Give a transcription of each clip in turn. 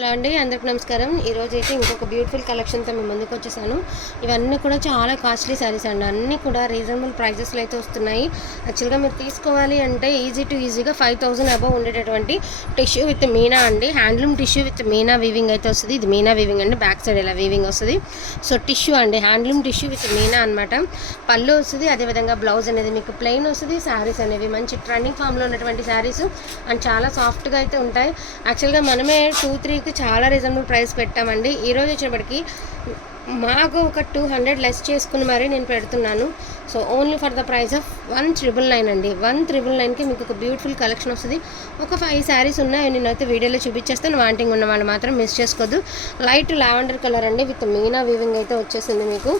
Hello అండి అందరికి నమస్కారం. ఈరోజు అయితే ఇంకొక బ్యూటిఫుల్ కలెక్షన్తో మేము ముందుకు వచ్చేసాను. ఇవన్నీ కూడా చాలా కాస్ట్లీ శారీస్ అండి. అన్నీ కూడా రీజనబుల్ ప్రైజెస్లో అయితే వస్తున్నాయి. యాక్చువల్గా మీరు తీసుకోవాలి అంటే ఈజీ టు ఈజీగా ఫైవ్ థౌజండ్ అబవ్ ఉండేటటువంటి టిష్యూ విత్ మీనా అండి. Handloom tissue with meena weaving అయితే వస్తుంది. ఇది మీనా వీవింగ్ అండి. బ్యాక్ సైడ్ ఇలా వీవింగ్ వస్తుంది. సో టిష్యూ అండి. హ్యాండ్లూమ్ టిష్యూ విత్ మీనా అనమాట పళ్ళు వస్తుంది. అదేవిధంగా బ్లౌజ్ అనేది మీకు ప్లెయిన్ వస్తుంది. శారీస్ అనేవి మంచి ట్రెండింగ్ ఫామ్లో ఉన్నటువంటి శారీస్ అండ్ చాలా సాఫ్ట్గా అయితే ఉంటాయి. యాక్చువల్గా మనమే టూ త్రీ త్రీకి చాలా రీజనబుల్ ప్రైస్ పెట్టామండి. ఈరోజు వచ్చేప్పటికి మాకు ఒక టూ హండ్రెడ్ లెస్ చేసుకుని మరీ నేను పెడుతున్నాను. So only for the price of one triple nine అండి. వన్ త్రిబుల్ నైన్కి మీకు ఒక బ్యూటిఫుల్ కలెక్షన్ వస్తుంది. ఒక ఫైవ్ శారీస్ ఉన్నాయి. నేనైతే వీడియోలో చూపించేస్తాను. వాంటింగ్ ఉన్న వాళ్ళు మాత్రం మిస్ చేసుకోవద్దు లైట్ లావెండర్ కలర్ అండి. విత్ మీనా వీవింగ్ అయితే వచ్చేసింది మీకు.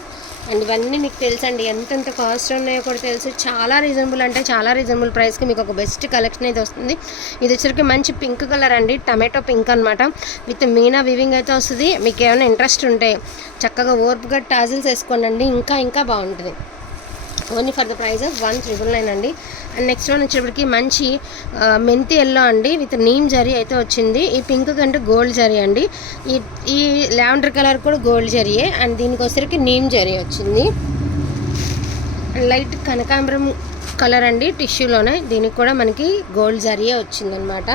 అండ్ ఇవన్నీ మీకు తెలుసండి. ఎంతెంత కాస్ట్ ఉన్నాయో కూడా తెలుసు. చాలా రీజనబుల్ అంటే చాలా రీజనబుల్ ప్రైస్కి మీకు ఒక బెస్ట్ కలెక్షన్ అయితే వస్తుంది. ఇది వచ్చరికి మంచి పింక్ కలర్ అండి. టమాటో పింక్ అనమాట విత్ మీనా వివింగ్ అయితే వస్తుంది. మీకు ఏమైనా ఇంట్రెస్ట్ ఉంటే చక్కగా ఓర్పుగా టాజిల్స్ వేసుకోండి ఇంకా ఇంకా బాగుంటుంది. Only for the price of one triple nine అండి. అండ్ నెక్స్ట్ వన్ వచ్చేప్పటికి మంచి మెంతి ఎల్లో అండి విత్ నీమ్ జరీ అయితే వచ్చింది. ఈ పింక్ కంటే గోల్డ్ జరీ అండి. ఈ ఈ లావెండర్ కలర్ కూడా గోల్డ్ జరీయే. అండ్ దీనికి వచ్చేసరికి నీమ్ జరీ వచ్చింది. లైట్ కనకాంబరం కలర్ అండి టిష్యూలోనే. దీనికి కూడా మనకి గోల్డ్ జరీయే వచ్చిందనమాట.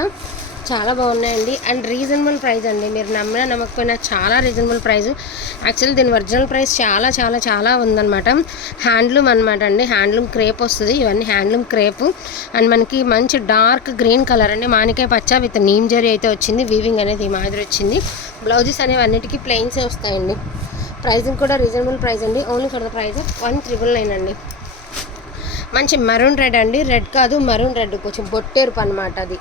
చాలా బాగున్నాయండి. అండ్ రీజనబుల్ ప్రైస్ అండి. మీరు నమ్మినా నమ్మకపోయినా చాలా రీజనబుల్ ప్రైస్. యాక్చువల్లీ దీని ఒరిజినల్ ప్రైస్ చాలా చాలా చాలా ఉందన్నమాట. హ్యాండ్లూమ్ అనమాట అండి. హ్యాండ్లూమ్ క్రేప్ వస్తుంది. ఇవన్నీ హ్యాండ్లూమ్ క్రేప్. అండ్ మనకి మంచి డార్క్ గ్రీన్ కలర్ అండి. మానికాయ పచ్చ విత్ నీమ్ జరీ అయితే వచ్చింది. వీవింగ్ అనేది ఈ మాదిరి వచ్చింది. బ్లౌజెస్ అనేవి అన్నిటికీ ప్లెయిన్సే వస్తాయండి. ప్రైజింగ్ కూడా రీజనబుల్ ప్రైస్ అండి. Only for the price one triple nine అండి. మంచి మరూన్ రెడ్ అండి. రెడ్ కాదు మరూన్ రెడ్. కొంచెం బొట్టేరుపు అనమాట అది.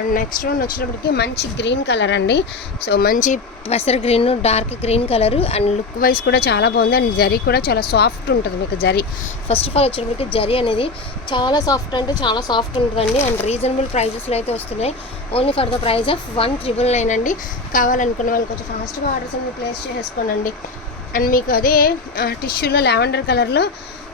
అండ్ నెక్స్ట్ వన్ వచ్చినప్పటికి మంచి గ్రీన్ కలర్ అండి. సో మంచి పెసర green dark green colour and look wise కూడా చాలా బాగుంది. అండ్ జరీ కూడా చాలా సాఫ్ట్ ఉంటుంది మీకు జరీ. ఫస్ట్ ఆఫ్ ఆల్ వచ్చినప్పటికి జరీ అనేది చాలా సాఫ్ట్ అంటే చాలా సాఫ్ట్ ఉంటుందండి. అండ్ రీజనబుల్ ప్రైజెస్లో అయితే వస్తున్నాయి. Only for the price of one triple nine అండి. కావాలనుకున్న వాళ్ళు కొంచెం ఫాస్ట్గా ఆర్డర్స్ అన్ని ప్లేస్ చేసేసుకోనండి. అండ్ మీకు అదే టిష్యూలో లావెండర్ కలర్లో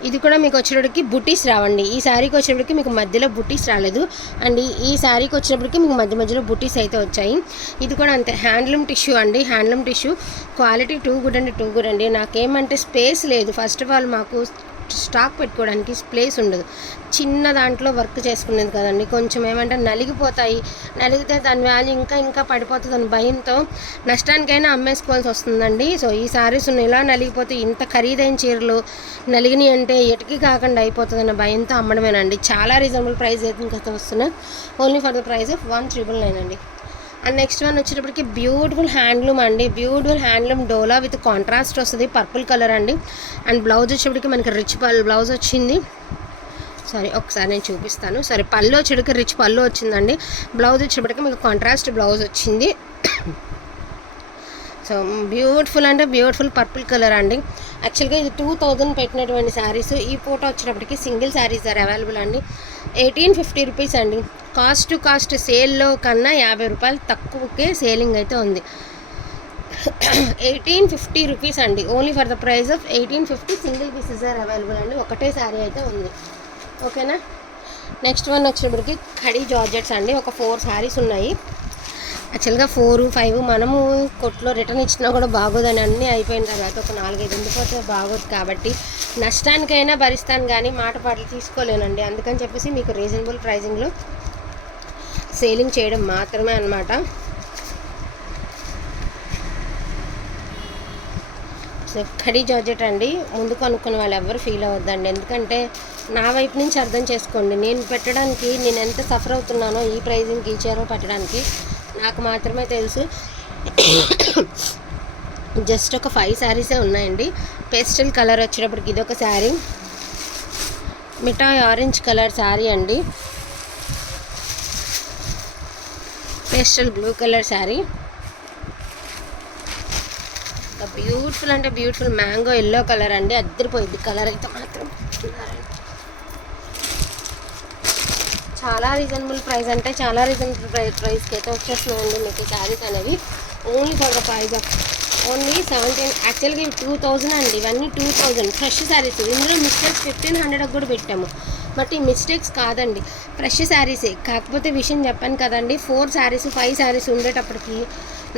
ఇది కూడా మీకు వచ్చేటప్పటికి బుటీస్ రావండి. ఈ శారీకి వచ్చేటప్పటికి మీకు మధ్యలో బుటీస్ రాలేదు. అండ్ ఈ- శారీకి వచ్చేటప్పటికి మీకు మధ్య మధ్యలో బుటీస్ అయితే వచ్చాయి. ఇది కూడా అంతే. హ్యాండ్లూమ్ టిష్యూ అండి. Handloom tissue. Quality too good అండి. టూ గుడ్ అండి. నాకేమంటే స్పేస్ లేదు. ఫస్ట్ ఆఫ్ ఆల్ మాకు స్టాక్ పెట్టుకోవడానికి ప్లేస్ ఉండదు. చిన్న దాంట్లో వర్క్ చేసుకునేది కదండి. కొంచెం ఏమంటే నలిగిపోతాయి. నలిగితే దాని వాల్యూ ఇంకా ఇంకా పడిపోతుంది అని భయంతో నష్టానికైనా అమ్మేసుకోవాల్సి వస్తుందండి. సో ఈ సారీస్ ఇలా నలిగిపోతే ఇంత ఖరీదైన చీరలు నలిగినాయి అంటే ఎటుకి కాకుండా అయిపోతుందన్న భయంతో అమ్మడమేనండి. చాలా రీజనబుల్ ప్రైస్ అయితే ఇంకా వస్తున్నాయి. Only for the price of one triple nine అండి. అండ్ నెక్స్ట్ వన్ వచ్చేటప్పటికి బ్యూటిఫుల్ హ్యాండ్లూమ్ అండి. బ్యూటిఫుల్ హ్యాండ్లూమ్ డోలా విత్ కాంట్రాస్ట్ వస్తుంది. పర్పుల్ కలర్ అండి. అండ్ బ్లౌజ్ వచ్చేటప్పటికి మనకి రిచ్ పల్ బ్లౌజ్ వచ్చింది. సారీ ఒకసారి నేను చూపిస్తాను. సరే పళ్ళు వచ్చేటికి రిచ్ పళ్ళు వచ్చిందండి. బ్లౌజ్ వచ్చేటప్పటికి మీకు కాంట్రాస్ట్ బ్లౌజ్ వచ్చింది. సో బ్యూటిఫుల్ అంటే బ్యూటిఫుల్ పర్పుల్ కలర్ అండి. యాక్చువల్గా ఇది టూ థౌజండ్ పెట్టినటువంటి శారీస్. ఈ ఫోటో వచ్చేటప్పటికి సింగిల్ శారీస్ ఆర్ అవైలబుల్ అండి. ఎయిటీన్ ఫిఫ్టీ రూపీస్ అండి. కాస్ట్ టు కాస్ట్ సేల్లో కన్నా యాభై రూపాయలు తక్కువకే సేలింగ్ అయితే ఉంది. ఎయిటీన్ ఫిఫ్టీ రూపీస్ అండి. Only for the price of eighteen fifty single pieces are available అండి. ఒకటే శారీ అయితే ఉంది. ఓకేనా? నెక్స్ట్ వన్ వచ్చేటప్పటికి ఖడీ జార్జెట్స్ అండి. ఒక ఫోర్ శారీస్ ఉన్నాయి. యాక్చువల్గా ఫోర్ ఫైవ్ మనము కొట్లో రిటర్న్ ఇచ్చినా కూడా బాగోదని అన్నీ అయిపోయిన తర్వాత ఒక నాలుగైదు ఉండిపోతే బాగోదు కాబట్టి నష్టానికైనా భరిస్తాను కానీ మాట పాటలు తీసుకోలేనండి. అందుకని చెప్పేసి మీకు రీజనబుల్ ప్రైజింగ్లో సేలింగ్ చేయడం మాత్రమే అన్నమాట. సో ఖడీ జార్జెట్ అండి. ముందు కొనుక్కున్న వాళ్ళు ఎవరు ఫీల్ అవ్వద్దండి. ఎందుకంటే నా వైపు నుంచి అర్థం చేసుకోండి. నేను పెట్టడానికి నేను ఎంత సఫర్ అవుతున్నానో ఈ ప్రైజింగ్కి ఈ చీర పెట్టడానికి నాకు మాత్రమే తెలుసు. జస్ట్ ఒక ఫైవ్ శారీసే ఉన్నాయండి. పేస్టల్ కలర్ వచ్చేటప్పటికి ఇది ఒక శారీ మిఠాయి ఆరెంజ్ కలర్ శారీ అండి. Pastel blue colour sari beautiful అంటే బ్యూటిఫుల్ మ్యాంగో ఎల్లో కలర్ అండి. అద్దరిపోయింది కలర్ అయితే మాత్రం. చాలా రీజనబుల్ ప్రైస్ అంటే చాలా రీజనబుల్ ప్రైస్ ప్రైస్కి అయితే వచ్చేస్తున్నాయండి మీకు శారీస్ అనేవి. Only for the price of only seventeen యాక్చువల్గా ఇవి టూ థౌజండ్ అండి. ఇవన్నీ టూ థౌజండ్. ఫ్రెష్ శారీస్. ఇందులో మిస్టేక్స్ ఫిఫ్టీన్ హండ్రెడ్ కూడా పెట్టాము. బట్ ఈ మిస్టేక్స్ కాదండి. ఫ్రెష్ శారీసే. కాకపోతే విషయం చెప్పాను కదండి ఫోర్ శారీస్ ఫైవ్ శారీస్ ఉండేటప్పటికి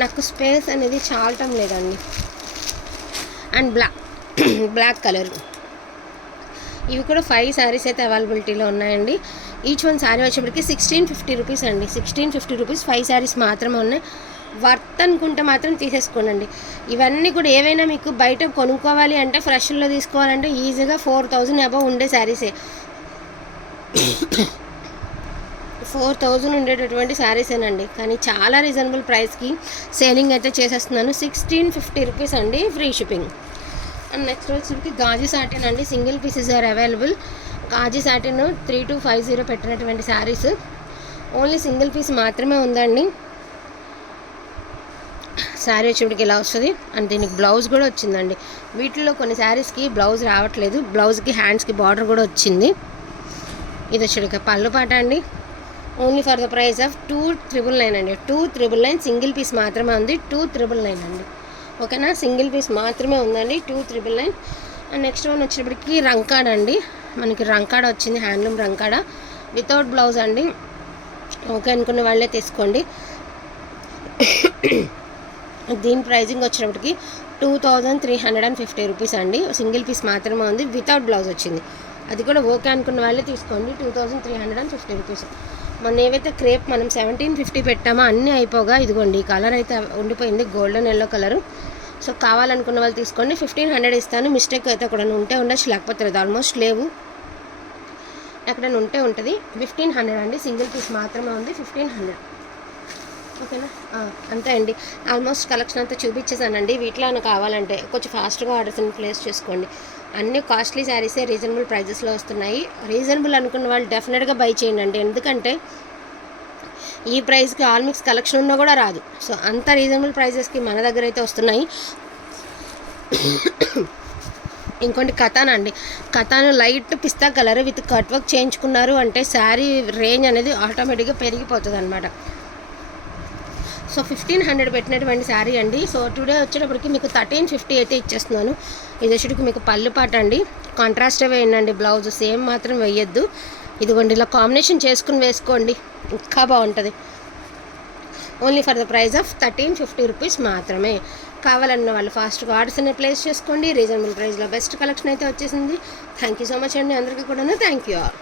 నాకు స్పేస్ అనేది చాలటం లేదండి. And black black colour. ఇవి కూడా ఫైవ్ శారీస్ అయితే అవైలబిలిటీలో ఉన్నాయండి. ఈచ్ వన్ శారీ వచ్చేప్పటికి సిక్స్టీన్ ఫిఫ్టీ రూపీస్ అండి. Sixteen fifty rupees five saris మాత్రమే ఉన్నాయి. వర్త్ అనుకుంటే మాత్రం తీసేసుకోనండి. ఇవన్నీ కూడా ఏవైనా మీకు బయట కొనుక్కోవాలి అంటే ఫ్రెష్లో తీసుకోవాలంటే ఈజీగా ఫోర్ థౌజండ్ అబవ్ ఉండే శారీసే ఫోర్ థౌజండ్ ఉండేటటువంటి శారీసేనండి కానీ చాలా రీజనబుల్ ప్రైస్కి సేలింగ్ అయితే చేసేస్తున్నాను. సిక్స్టీన్ ఫిఫ్టీ రూపీస్ అండి ఫ్రీ షిప్పింగ్. అండ్ నెక్స్ట్ వచ్చేసరికి గాజీ సాటిన్ అండి. Single pieces are available. Gaji satin three two five zero పెట్టినటువంటి శారీస్. ఓన్లీ సింగిల్ పీస్ మాత్రమే ఉందండి. శారీ వచ్చేప్పటికి ఇలా వస్తుంది? అండ్ దీనికి బ్లౌజ్ కూడా వచ్చిందండి. వీటిలో కొన్ని శారీస్కి బ్లౌజ్ రావట్లేదు. బ్లౌజ్కి హ్యాండ్స్కి బార్డర్ కూడా వచ్చింది. ఇది వచ్చేటికి పళ్ళు పాట అండి. Only for the price of two triple nine అండి. Two triple nine single piece మాత్రమే ఉంది. టూ త్రిబుల్ నైన్ అండి. ఓకేనా? సింగిల్ పీస్ మాత్రమే ఉందండి. Two triple nine. And next one వచ్చేటప్పటికి రంకాడ అండి. మనకి రంకాడ వచ్చింది. హ్యాండ్లూమ్ రంకాడ. వితౌట్ బ్లౌజ్ అండి. ఓకే అనుకున్న వాళ్ళే తీసుకోండి దీని ప్రైజింగ్ వచ్చినప్పటికి two thousand three hundred and fifty rupees అండి. సింగిల్ పీస్ మాత్రమే ఉంది. వితౌట్ బ్లౌజ్ వచ్చింది. అది కూడా ఓకే అనుకున్న వాళ్ళే తీసుకోండి. Two thousand three hundred and fifty rupees. మొన్న ఏవైతే క్రేప్ మనం సెవెంటీన్ ఫిఫ్టీ పెట్టామో అన్నీ అయిపోగా ఇదిగోండి. ఈ కలర్ అయితే ఉండిపోయింది. గోల్డెన్ ఎల్లో కలరు సో కావాలనుకున్న వాళ్ళు తీసుకోండి. ఫిఫ్టీన్ హండ్రెడ్ ఇస్తాను. మిస్టేక్ అయితే కూడా ఉంటే ఉండొచ్చు. లేకపోతే లేదు. ఆల్మోస్ట్ లేవు. ఎక్కడైనా ఉంటే ఉంటుంది. ఫిఫ్టీన్ హండ్రెడ్ అండి. సింగిల్ పీస్ మాత్రమే ఉంది. ఫిఫ్టీన్ హండ్రెడ్ ఓకేనా? అంతే అండి. ఆల్మోస్ట్ కలెక్షన్ అంతా చూపించేసానండి వీటిలో ఏమైనా కావాలంటే కొంచెం ఫాస్ట్గా ఆర్డర్స్ ప్లేస్ చేసుకోండి. అన్ని కాస్ట్లీ శారీసే రీజనబుల్ ప్రైజెస్లో వస్తున్నాయి. రీజనబుల్ అనుకున్న వాళ్ళు డెఫినెట్గా బై చేయండి ఎందుకంటే ఈ ప్రైస్కి ఆల్మిక్స్ కలెక్షన్ ఉన్నా కూడా రాదు. సో అంత రీజనబుల్ ప్రైజెస్కి మన దగ్గర అయితే వస్తున్నాయి. ఇంకోటి కథాన్ అండి. Katan light pista colour with cut work చేయించుకున్నారు అంటే శారీ రేంజ్ అనేది ఆటోమేటిక్గా పెరిగిపోతుంది అనమాట సో ఫిఫ్టీన్ హండ్రెడ్ పెట్టినటువంటి శారీ అండి. సో టుడే వచ్చేటప్పటికి మీకు థర్టీన్ ఫిఫ్టీ అయితే ఇచ్చేస్తున్నాను. ఇది వచ్చేటికి మీకు పళ్ళు పాట అండి. కాంట్రాస్ట్ వేయండి బ్లౌజ్ సేమ్ మాత్రం వేయొద్దు. ఇదిగోండి ఇలా కాంబినేషన్ చేసుకుని వేసుకోండి. ఇంకా బాగుంటుంది. Only for the price of thirteen fifty rupees మాత్రమే. కావాలన్న వాళ్ళు ఫాస్ట్గా ఆర్డర్స్ అనేది ప్లేస్ చేసుకోండి. రీజనబుల్ ప్రైస్లో బెస్ట్ కలెక్షన్ అయితే వచ్చేసింది. థ్యాంక్ యూ సో మచ్ అండి. అందరికీ కూడా థ్యాంక్ యూ ఆల్